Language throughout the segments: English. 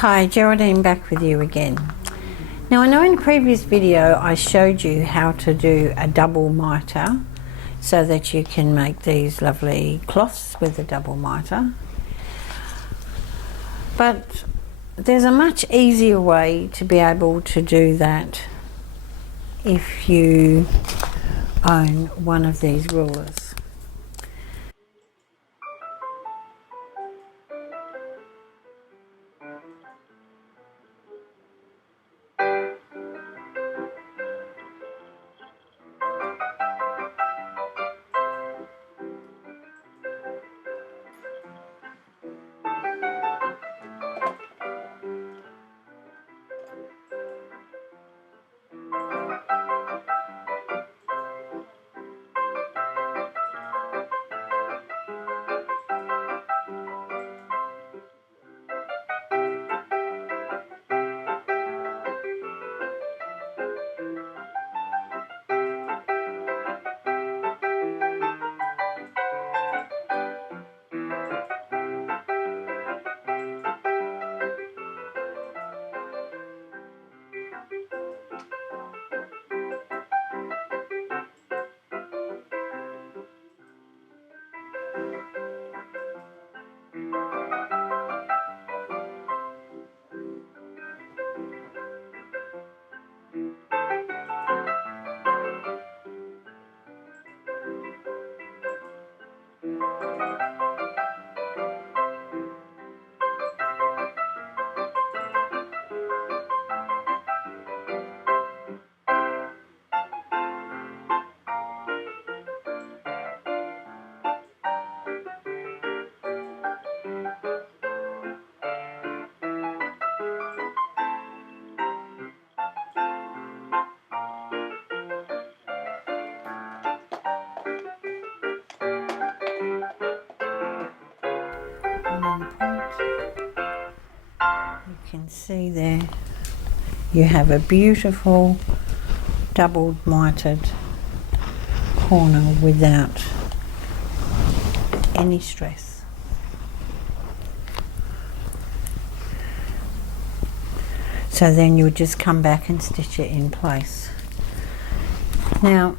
Hi, Geraldine back with you again. Now I know in a previous video I showed you how to do a double mitre so that you can make these lovely cloths with a double mitre. But there's a much easier way to be able to do that if you own one of these rulers. You can see there you have a beautiful double mitred corner without any stress. So then you'll just come back and stitch it in place. Now,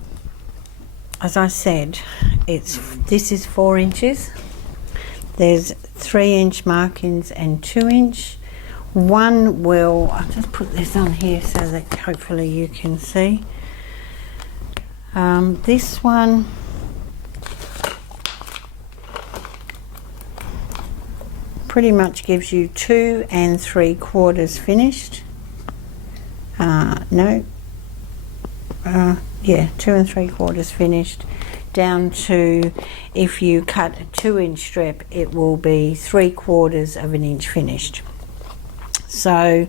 as I said, this is 4 inches. There's 3-inch markings and 2-inch. One will, I'll just put this on here so that hopefully you can see. This one pretty much gives you 2 3/4 finished. Yeah, 2 3/4 finished, down to, if you cut a 2-inch strip, it will be 3/4 of an inch finished. So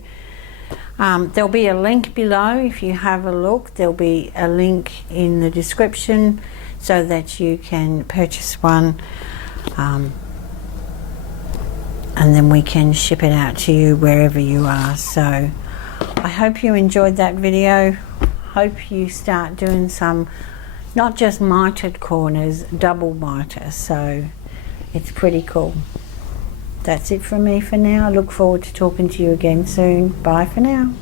there'll be a link below. If you have a look, there'll be a link in the description so that you can purchase one, and then we can ship it out to you wherever you are. So I hope you enjoyed that video. Hope you start doing some, not just mitred corners, double mitre. So it's pretty cool. That's it from me for now. I look forward to talking to you again soon. Bye for now.